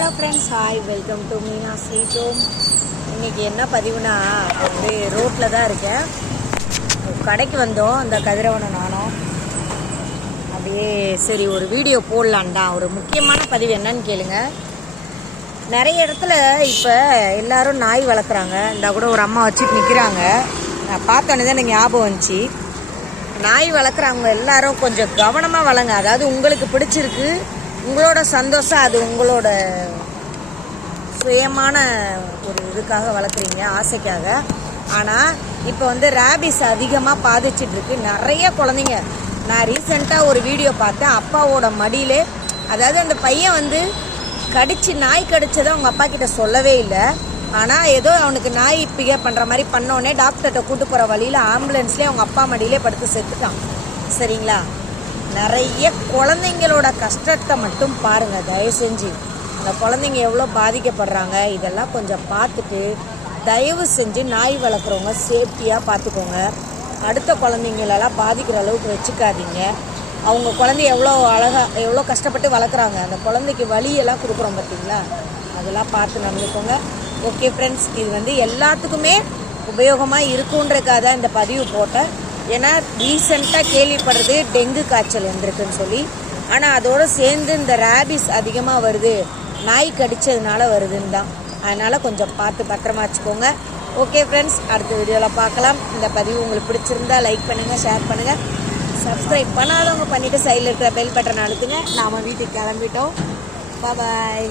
Hello friends, hi, welcome to Meena sweet home. இன்றைக்கி என்ன பதிவுனா, வந்து ரோட்டில் தான் இருக்கேன். கடைக்கு வந்தோம், அந்த கதிரவனும் நானும். அப்படியே சரி ஒரு வீடியோ போடலான் தான். ஒரு முக்கியமான பதிவு என்னன்னு கேளுங்க. நிறைய இடத்துல இப்போ எல்லாரும் நாய் வளர்க்குறாங்க. இந்த கூட ஒரு அம்மா வச்சுட்டு நிற்கிறாங்க. நான் பார்த்தோன்னே தான் எனக்கு ஞாபகம் வந்துச்சு. நாய் வளர்க்குறவங்க எல்லாரும் கொஞ்சம் கவனமாக வளங்க. அதாவது உங்களுக்கு பிடிச்சிருக்கு, உங்களோட சந்தோஷம், அது உங்களோட சுயமான ஒரு இதுக்காக வளர்க்குறீங்க, ஆசைக்காக. ஆனால் இப்போ வந்து ரேபிஸ் அதிகமாக பாதிச்சிட்ருக்கு நிறைய குழந்தைங்க. நான் ரீசெண்டாக ஒரு வீடியோ பார்த்தேன். அப்பாவோட மடியிலே, அதாவது அந்த பையன் வந்து நாய் கடிச்சதை அவங்க அப்பா கிட்ட சொல்லவே இல்லை. ஆனால் ஏதோ அவனுக்கு நாய் பிகேவ் பண்ணுற மாதிரி பண்ணோடனே டாக்டர்கிட்ட கூட்டு போகிற வழியில் ஆம்புலன்ஸ்லேயே அவங்க அப்பா மடியிலே படுத்து செத்துட்டான். சரிங்களா? நிறைய குழந்தைங்களோட கஷ்டத்தை மட்டும் பாருங்கள் தயவு செஞ்சு. அந்த குழந்தைங்க எவ்வளோ பாதிக்கப்படுறாங்க, இதெல்லாம் கொஞ்சம் பார்த்துட்டு தயவு செஞ்சு நாய் வளர்க்குறவங்க சேஃப்டியாக பார்த்துக்கோங்க. அடுத்த குழந்தைங்களெல்லாம் பாதிக்கிற அளவுக்கு வச்சுக்காதீங்க. அவங்க குழந்தைய எவ்வளோ அழகாக எவ்வளோ கஷ்டப்பட்டு வளர்க்குறாங்க. அந்த குழந்தைக்கு வலியெல்லாம் கொடுக்குறோம் பார்த்தீங்களா, அதெல்லாம் பார்த்து நடந்துக்கோங்க. ஓகே ஃப்ரெண்ட்ஸ், இது வந்து எல்லாத்துக்குமே உபயோகமாக இருக்குன்றக்காக தான் இந்த பதிவு போட்டேன். ஏன்னா ரீசெண்டாக கேள்விப்படுறது டெங்கு காய்ச்சல் வந்திருக்குன்னு சொல்லி. ஆனால் அதோடு சேர்ந்து இந்த ரேபிஸ் அதிகமாக வருது, நாய் கடிச்சதுனால வருதுன்னு தான். அதனால் கொஞ்சம் பார்த்து பத்திரமா வச்சுக்கோங்க. ஓகே ஃப்ரெண்ட்ஸ், அடுத்த வீடியோவில் பார்க்கலாம். இந்த பதிவு உங்களுக்கு பிடிச்சிருந்தா லைக் பண்ணுங்கள், ஷேர் பண்ணுங்கள். சப்ஸ்கிரைப் பண்ணாதவங்க பண்ணிவிட்டு சைடில் இருக்கிற பெல் பட்டனை அழுத்துங்க. நாம் வீட்டுக்கு கிளம்பிட்டோம். பாய்.